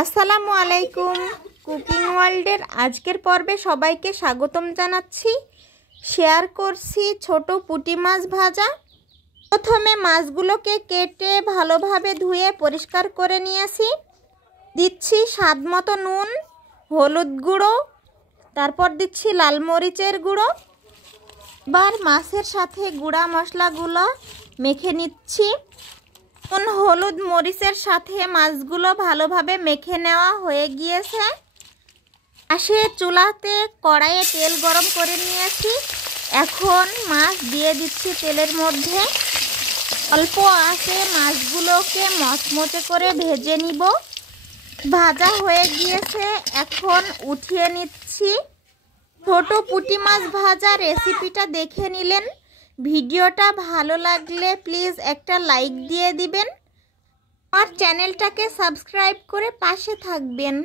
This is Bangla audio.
আসসালামু আলাইকুম। কুকিং ওয়ার্ল্ডের আজকের পর্বে সবাইকে স্বাগতম জানাচ্ছি। শেয়ার করছি ছোট পুঁটি মাছ ভাজা। প্রথমে মাছগুলোকে কেটে ভালোভাবে ধুয়ে পরিষ্কার করে নিয়েছি। দিচ্ছি স্বাদ মতো নুন, হলুদ গুঁড়ো, তারপর দিচ্ছি লাল মরিচের গুঁড়ো। এবার মাছের সাথে গুঁড়া মশলাগুলো মেখে নিচ্ছি। নুন, হলুদ, মরিচের সাথে মাছগুলো ভালোভাবে মেখে নেওয়া হয়ে গিয়েছে। পাশে চুলাতে কড়াইয়ে তেল গরম করে নিয়েছি। এখন মাছ দিয়ে দিচ্ছি তেলের মধ্যে। অল্প আঁচে মাছগুলোকে মচমচে করে ভেজে নিব। ভাজা হয়ে গিয়েছে, এখন উঠিয়ে নিচ্ছি। ছোট পুঁটি মাছ ভাজা রেসিপিটা দেখে নিলেন। ভিডিওটা ভালো লাগলে প্লিজ একটা লাইক দিয়ে দিবেন। আমার চ্যানেলটাকে সাবস্ক্রাইব করে পাশে থাকবেন।